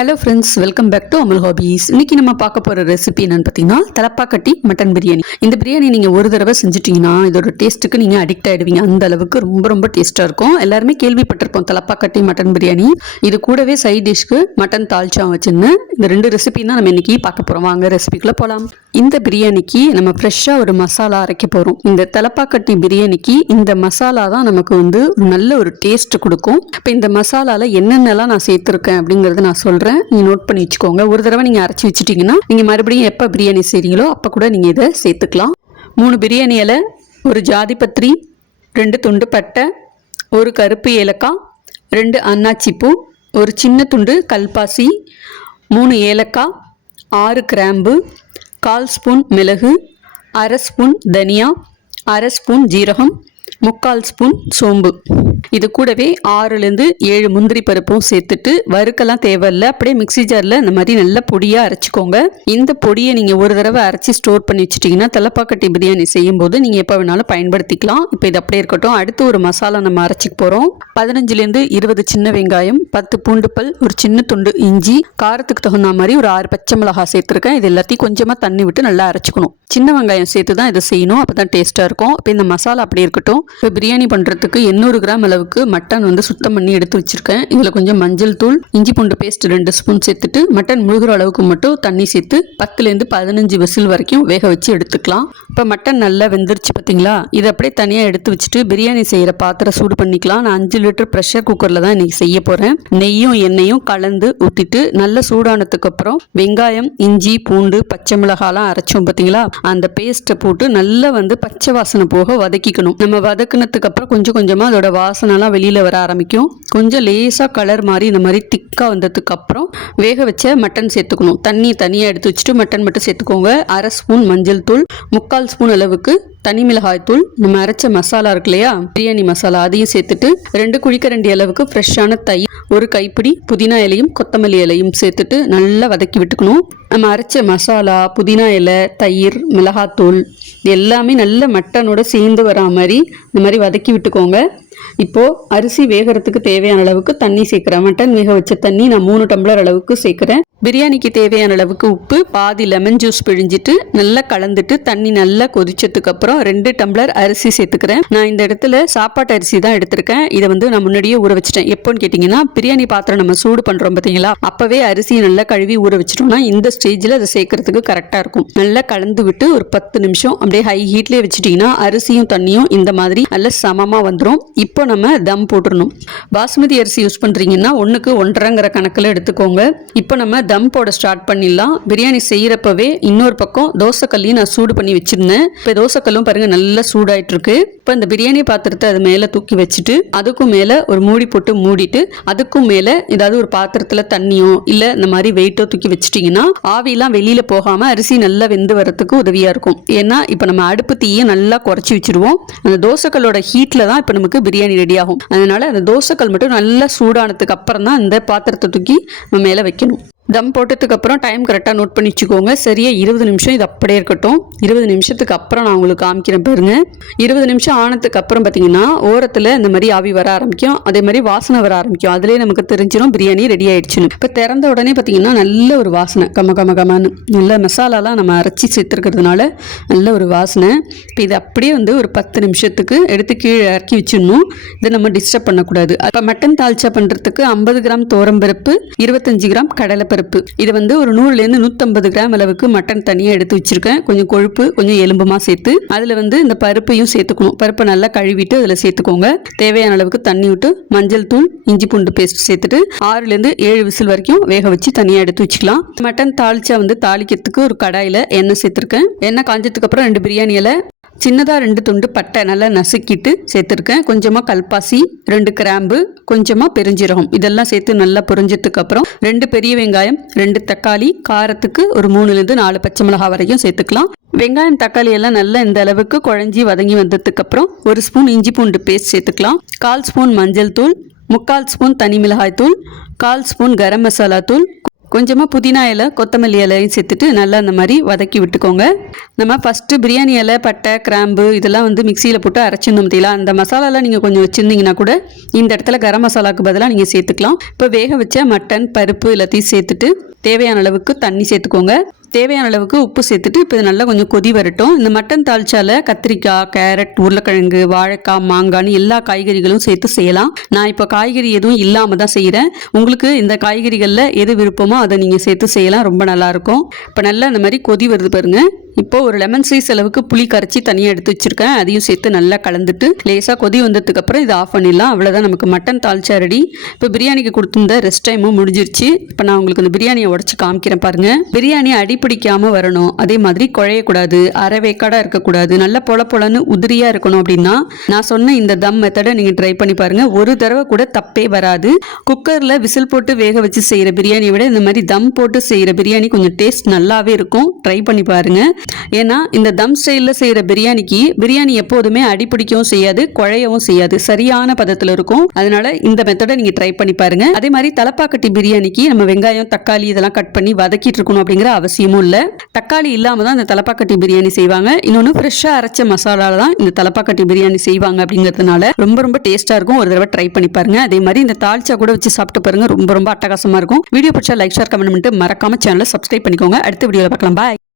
Hello friends welcome back to Amal hobbies இன்னைக்கு நம்ம பார்க்க போகிற ரெசிபி என்னன்னு பார்த்தீங்கன்னா தலப்பாக்கட்டி மட்டன் பிரியாணி இந்த பிரியாணி நீங்கள் ஒரு தடவை செஞ்சுட்டீங்கன்னா இதோட டேஸ்ட்டுக்கு நீங்கள் அடிக்ட் ஆகிடுவீங்க அந்த அளவுக்கு ரொம்ப ரொம்ப டேஸ்ட்டாக இருக்கும். எல்லாருமே கேள்விப்பட்டிருப்போம் தலப்பாக்கட்டி மட்டன் பிரியாணி இது கூடவே சைட் டிஷ்க்கு மட்டன் தால்ச்சா வச்சுன்னு இந்த ரெண்டு ரெசிபி தான் நம்ம இன்னைக்கு பார்க்க போகிறோம் வாங்க ரெசிபிக்குள்ளே போகலாம் இந்த பிரியாணிக்கு நம்ம ஃப்ரெஷ்ஷாக ஒரு மசாலா அரைக்க போகிறோம் இந்த தலப்பாக்கட்டி பிரியாணிக்கு இந்த மசாலா தான் நமக்கு வந்து நல்ல ஒரு டேஸ்ட் கொடுக்கும். இப்போ இந்த மசாலாவில் என்னென்னலாம் நான் சேர்த்துருக்கேன் அப்படிங்கிறத நான் சொல்கிறேன் நீங்கள் நோட் பண்ணி வச்சுக்கோங்க. ஒரு தடவை நீங்கள் அரைச்சி வச்சிட்டிங்கன்னா நீங்கள் மறுபடியும் எப்போ பிரியாணி செய்கிறீங்களோ அப்போ கூட நீங்கள் இதை சேர்த்துக்கலாம். மூணு பிரியாணி இலை ஒரு ஜாதி பத்திரி ரெண்டு துண்டு பட்டை ஒரு கருப்பு ஏலக்காய் ரெண்டு அன்னாச்சிப்பூ ஒரு சின்ன துண்டு கல்பாசி மூணு ஏலக்காய் ஆறு கிராம்பு கால் ஸ்பூன் மிளகு அரை ஸ்பூன் தனியா அரை ஸ்பூன் ஜீரகம் முக்கால் ஸ்பூன் சோம்பு. இது கூடவே ஆறுலேருந்து ஏழு முந்திரி பருப்பும் சேர்த்துட்டு வறுக்கெல்லாம் தேவையில்லை. அப்படியே மிக்ஸி ஜாரில் இந்த மாதிரி நல்ல பொடியாக அரைச்சிக்கோங்க. இந்த பொடியை நீங்கள் ஒரு தடவை அரைச்சி ஸ்டோர் பண்ணி வச்சிட்டிங்கன்னா தலப்பாக்கட்டி பிரியாணி செய்யும்போது நீங்கள் எப்போ வேணாலும் பயன்படுத்திக்கலாம். இப்போ இது அப்படியே இருக்கட்டும். அடுத்து ஒரு மசாலா நம்ம அரைச்சிக்க போகிறோம் பதினஞ்சுலேருந்து இருபது சின்ன வெங்காயம் பத்து பூண்டு பல் ஒரு சின்ன துண்டு இஞ்சி காரத்துக்கு தகுந்த மாதிரி ஒரு ஆறு பச்சை மிளகாய் சேர்த்துருக்கேன். இது எல்லாத்தையும் கொஞ்சமாக தண்ணி விட்டு நல்லா அரைச்சிக்கணும். சின்ன வெங்காயம் சேர்த்து தான் இதை செய்யணும். அப்போ தான் டேஸ்ட்டாக இருக்கும். இப்போ இந்த மசாலா அப்படி இருக்கட்டும். இப்போ பிரியாணி பண்ணுறதுக்கு எண்ணூறு கிராம் அளவுக்கு மட்டன் வந்து சுத்தம் பண்ணி எடுத்து வச்சிருக்கேன். இதில் கொஞ்சம் மஞ்சள் தூள் இஞ்சி பூண்டு பேஸ்ட் ரெண்டு ஸ்பூன் சேர்த்துட்டு மட்டன் முழுகிற அளவுக்கு மட்டும் தண்ணி சேர்த்து பத்துலேருந்து பதினஞ்சு விசில் வரைக்கும் வேக வச்சு எடுத்துக்கலாம். இப்போ மட்டன் நல்லா வெந்துருச்சு பார்த்தீங்களா? இதை அப்படியே தனியாக எடுத்து வச்சுட்டு பிரியாணி செய்கிற பாத்திரம் சூடு பண்ணிக்கலாம். நான் அஞ்சு லிட்டர் ப்ரெஷர் குக்கரில் தான் இன்றைக்கி செய்ய போகிறேன் நெய்யும் எண்ணெயும் கலந்து ஊற்றிட்டு நல்ல சூடானதுக்கு அப்புறம் வெங்காயம் இஞ்சி பூண்டு பச்சை மிளகாலாம் அரைச்சோம் பார்த்தீங்களா? அந்த பேஸ்ட்டை போட்டு நல்லா வந்து பச்சை வாசனை போக வதக்கிக்கணும். நம்ம வதக்குனதுக்கு அப்புறம் கொஞ்சம் கொஞ்சமாக அதோட வாசனைலாம் வெளியில் வர ஆரம்பிக்கும். கொஞ்சம் லேசாக கலர் மாதிரி இந்த மாதிரி திக்காக வந்ததுக்கு அப்புறம் வேக வச்ச மட்டன் சேர்த்துக்கணும். தண்ணி தனியாக எடுத்து வச்சுட்டு மட்டன் மட்டும் சேர்த்துக்கோங்க. அரை ஸ்பூன் மஞ்சள் தூள் முக்கால் ஸ்பூன் அளவுக்கு தனி மிளகாய் தூள். நம்ம அரைச்ச மசாலா இருக்கு இல்லையா? பிரியாணி மசாலா அதையும் சேர்த்துட்டு ரெண்டு குழிக்கரண்டி அளவுக்கு ஃப்ரெஷ்ஷான தயிர் ஒரு கைப்பிடி புதினா இலையும் கொத்தமல்லி இலையும் சேர்த்துட்டு நல்லா வதக்கி விட்டுக்கணும். நம்ம அரைச்ச மசாலா புதினா இலை தயிர் மிளகாத்தூள் இது எல்லாமே நல்ல மட்டனோட சேர்ந்து வரா மாதிரி இந்த மாதிரி வதக்கி விட்டுக்கோங்க. இப்போது அரிசி வேகிறதுக்கு தேவையான அளவுக்கு தண்ணி சேர்க்குறேன். மட்டன் வேக வச்ச தண்ணி நான் மூணு டம்ளர் அளவுக்கு சேர்க்குறேன். பிரியாணிக்கு தேவையான அளவுக்கு உப்பு பாதி லெமன் ஜூஸ் பிழிஞ்சிட்டு நல்லா கலந்துட்டு தண்ணி நல்லா கொதிச்சதுக்கு அப்புறம் ரெண்டு டம்ளர் அரிசி சேர்த்துக்கிறேன். நான் இந்த இடத்துல சாப்பாட்டு அரிசி தான் எடுத்திருக்கேன். இதை வந்து நான் முன்னாடியே ஊற வச்சிட்டேன். எப்போன்னு கேட்டிங்கன்னா பிரியாணி பாத்திரம் நம்ம சூடு பண்ணுறோம் பார்த்தீங்களா? அப்போவே அரிசியை நல்லா கழுவி ஊற வச்சிட்டோம்னா இந்த ஸ்டேஜில் அதை சேர்க்கறதுக்கு கரெக்டாக இருக்கும். நல்லா கலந்து விட்டு ஒரு பத்து நிமிஷம் அப்படியே ஹை ஹீட்லேயே வச்சுட்டிங்கன்னா அரிசியும் தண்ணியும் இந்த மாதிரி நல்லா சமமாக வந்துடும் இப்போ நம்ம தம் போட்டுடணும் பாஸ்மதி அரிசி யூஸ் பண்ணுறீங்கன்னா ஒன்றுக்கு ஒன்றரைங்கிற கணக்கில் எடுத்துக்கோங்க. இப்போ நம்ம தம் போட ஸ்டார்ட் பண்ணிடலாம். பிரியாணி செய்கிறப்பவே இன்னொரு பக்கம் தோசைக்கல்லையும் நான் சூடு பண்ணி வச்சுருந்தேன். இப்போ தோசைக்கல்லும் பாருங்கள் நல்லா சூடாயிட்டு இருக்கு இப்போ இந்த பிரியாணி பாத்திரத்தை அது மேலே தூக்கி வச்சுட்டு அதுக்கும் மேலே ஒரு மூடி போட்டு மூடிட்டு அதுக்கும் மேலே ஏதாவது ஒரு பாத்திரத்தில் தண்ணியோ இல்லை இந்த மாதிரி வெயிட்டோ தூக்கி வச்சிட்டிங்கன்னா ஆவிலாம் வெளியில் போகாமல் அரிசி நல்லா வெந்து வரத்துக்கு உதவியாக இருக்கும். ஏன்னா இப்போ நம்ம அடுப்பு தீயை நல்லா குறைச்சி வச்சிருவோம். அந்த தோசைக்கல்லோட ஹீட்டில் தான் இப்போ நமக்கு பிரியாணி ரெடி ஆகும். அதனால அந்த தோசைக்கல் மட்டும் நல்லா சூடானதுக்கு அப்புறம் தான் இந்த பாத்திரத்தை தூக்கி மேலே வைக்கணும். தம் போட்டதுக்கு அப்புறம் டைம் கரெக்டாக நோட் பண்ணி வச்சுக்கோங்க சரியா இருபது நிமிஷம் இது அப்படியே இருக்கட்டும். இருபது நிமிஷத்துக்கு அப்புறம் நான் உங்களுக்கு காமிக்கிறேன் பாருங்க. இருபது நிமிஷம் ஆனதுக்கு அப்புறம் பார்த்தீங்கன்னா ஓரத்தில் இந்த மாதிரி ஆவி வர ஆரம்பிக்கும். அதே மாதிரி வாசனை வர ஆரம்பிக்கும். அதுலேயே நமக்கு தெரிஞ்சிடும் பிரியாணி ரெடி ஆயிடுச்சுன்னு. இப்போ திறந்த உடனே பார்த்தீங்கன்னா நல்ல ஒரு வாசனை. கம கம கமான்னு. நல்ல மசாலாலாம் நம்ம அரைச்சி சேர்த்துருக்கிறதுனால நல்ல ஒரு வாசனை. இப்போ இது அப்படியே வந்து ஒரு பத்து நிமிஷத்துக்கு எடுத்து கீழே இறக்கி வச்சிடணும். இதை நம்ம டிஸ்டர்ப் பண்ணக்கூடாது. இப்போ மட்டன் தால்ச்சா பண்ணுறதுக்கு ஐம்பது கிராம் தோரம்பருப்பு இருபத்தஞ்சு கிராம் கடலைப்பருப்பு. பருப்பு. இது வந்து ஒரு நூறுலேருந்து நூற்றம்பது கிராம் அளவுக்கு மட்டன் தனியாக எடுத்து வச்சிருக்கேன். கொஞ்சம் கொழுப்பு கொஞ்சம் எலும்புமா சேர்த்து. அதில் வந்து இந்த பருப்பையும் சேர்த்துக்கணும். பருப்பை நல்லா கழுவிட்டு அதில் சேர்த்துக்கோங்க. தேவையான அளவுக்கு தண்ணி விட்டு மஞ்சள் தூள் இஞ்சி பூண்டு பேஸ்ட் சேர்த்துட்டு ஆறுலேருந்து ஏழு விசில் வரைக்கும் வேக வச்சு தனியாக எடுத்து வச்சுக்கலாம். மட்டன் தாளிச்சா வந்து தாளிக்கிறதுக்கு ஒரு கடாயில் எண்ணெய் சேர்த்துருக்கேன். எண்ணெய் காஞ்சதுக்கு அப்புறம் ரெண்டு பிரியாணி இலை. சின்னதாக ரெண்டு துண்டு பட்டை நல்லா நசுக்கிட்டு சேர்த்துருக்கேன். கொஞ்சமாக கல்பாசி ரெண்டு கிராம்பு கொஞ்சமாக பெருஞ்சீரகம். இதெல்லாம் சேர்த்து நல்லா பொரிஞ்சதுக்கப்புறம் ரெண்டு பெரிய வெங்காயம் ரெண்டு தக்காளி காரத்துக்கு ஒரு மூணுலேருந்து நாலு பச்சை மிளகா வரைக்கும் சேர்த்துக்கலாம். வெங்காயம் தக்காளி எல்லாம் நல்லா இந்த அளவுக்கு குழஞ்சி வதங்கி வந்ததுக்கு அப்புறம் ஒரு ஸ்பூன் இஞ்சி பூண்டு பேஸ்ட் சேர்த்துக்கலாம். கால் ஸ்பூன் மஞ்சள் தூள் முக்கால் ஸ்பூன் தனி மிளகாய் தூள் கால் ஸ்பூன் கரம் மசாலா தூள் கொஞ்சமாக புதினா இலை கொத்தமல்லி இலையும் சேர்த்துட்டு நல்லா அந்த மாதிரி வதக்கி விட்டுக்கோங்க. நம்ம ஃபஸ்ட்டு பிரியாணி இலை பட்டை கிராம்பு இதெல்லாம் வந்து மிக்சியில் போட்டு அரைச்சிருந்தோம் பார்த்தீங்களா? அந்த மசாலாலாம் நீங்கள் கொஞ்சம் வச்சுருந்தீங்கன்னா கூட இந்த இடத்துல கரம் மசாலாவுக்கு பதிலாக நீங்கள் சேர்த்துக்கலாம். இப்போ வேக வச்ச மட்டன் பருப்பு எல்லாத்தையும் சேர்த்துட்டு தேவையான அளவுக்கு தண்ணி சேர்த்துக்கோங்க. தேவையான அளவுக்கு உப்பு சேர்த்துட்டு இப்போ இது நல்லா கொஞ்சம் கொதி வரட்டும். இந்த மட்டன் தாளிச்சால கத்திரிக்காய் கேரட் உருளைக்கிழங்கு வாழைக்காய் மாங்கான்னு எல்லா காய்கறிகளும் சேர்த்து செய்யலாம். நான் இப்போ காய்கறி எதுவும் இல்லாமல் தான் செய்கிறேன் உங்களுக்கு இந்த காய்கறிகளில் எது விருப்பமோ அதை நீங்கள் சேர்த்து செய்யலாம். ரொம்ப நல்லாயிருக்கும் இப்போ நல்லா இந்த மாதிரி கொதி வருது பாருங்கள் இப்போ ஒரு லெமன் சைஸ் அளவுக்கு புளி கரைச்சி தனியாக எடுத்து வச்சுருக்கேன். அதையும் சேர்த்து நல்லா கலந்துட்டு லேசாக கொதி வந்ததுக்கு அப்புறம் இதை ஆஃப் பண்ணிடலாம். அவ்வளோதான் நமக்கு மட்டன் தாளிச்சா ரெடி இப்போ பிரியாணிக்கு கொடுத்துருந்த ரெஸ்ட் டைமும் முடிஞ்சிருச்சு. இப்போ நான் உங்களுக்கு இந்த பிரியாணியை உடச்சி காமிக்கிறேன் பாருங்கள் பிரியாணி அடிப்பிடிக்காமல் வரணும். அதே மாதிரி குழையக்கூடாது. அரைவேக்காடாக இருக்கக்கூடாது. நல்ல பொல பொலன்னு உதிரியாக இருக்கணும் அப்படின்னா நான் சொன்ன இந்த தம் மெத்தடை நீங்கள் ட்ரை பண்ணி பாருங்கள் ஒரு தடவை கூட தப்பே வராது. குக்கரில் விசில் போட்டு வேக வச்சு செய்கிற பிரியாணியை விட இந்த மாதிரி தம் போட்டு செய்கிற பிரியாணி கொஞ்சம் டேஸ்ட் நல்லாவே இருக்கும். ட்ரை பண்ணி பாருங்கள் ஏன்னா இந்த தம் ஸ்டைலில் செய்கிற பிரியாணிக்கு பிரியாணி எப்போதுமே அடிப்பிடிக்கவும் செய்யாது குழையவும் செய்யாது. சரியான பதத்தில் இருக்கும். அதனால இந்த மெத்தடை நீங்கள் ட்ரை பண்ணி பாருங்க. அதே மாதிரி தலப்பாக்கட்டி பிரியாணிக்கு நம்ம வெங்காயம் தக்காளி இதெல்லாம் கட் பண்ணி வதக்கிட்டு இருக்கணும் அப்படிங்கிற அவசியமும் இல்லை. தக்காளி இல்லாமல் தான் இந்த தலப்பாக்கட்டி பிரியாணி செய்வாங்க. இன்னொன்று ஃப்ரெஷ்ஷாக அரைச்ச மசாலாவில் தான் இந்த தலப்பாக்கட்டி பிரியாணி செய்வாங்க அப்படிங்கிறதுனால ரொம்ப ரொம்ப டேஸ்ட்டாக இருக்கும். ஒரு தடவை ட்ரை பண்ணி பாருங்க. அதே மாதிரி இந்த தாளிச்சா கூட வச்சு சாப்பிட்டு பாருங்க. ரொம்ப ரொம்ப அட்டகாசமாக இருக்கும். வீடியோ பிடிச்சா லைக் ஷேர் கமெண்ட் பண்ணிட்டு மறக்காம சேனலை சப்ஸ்கிரைப் பண்ணிக்கோங்க. அடுத்த வீடியோவில் பார்க்கலாம். பாய்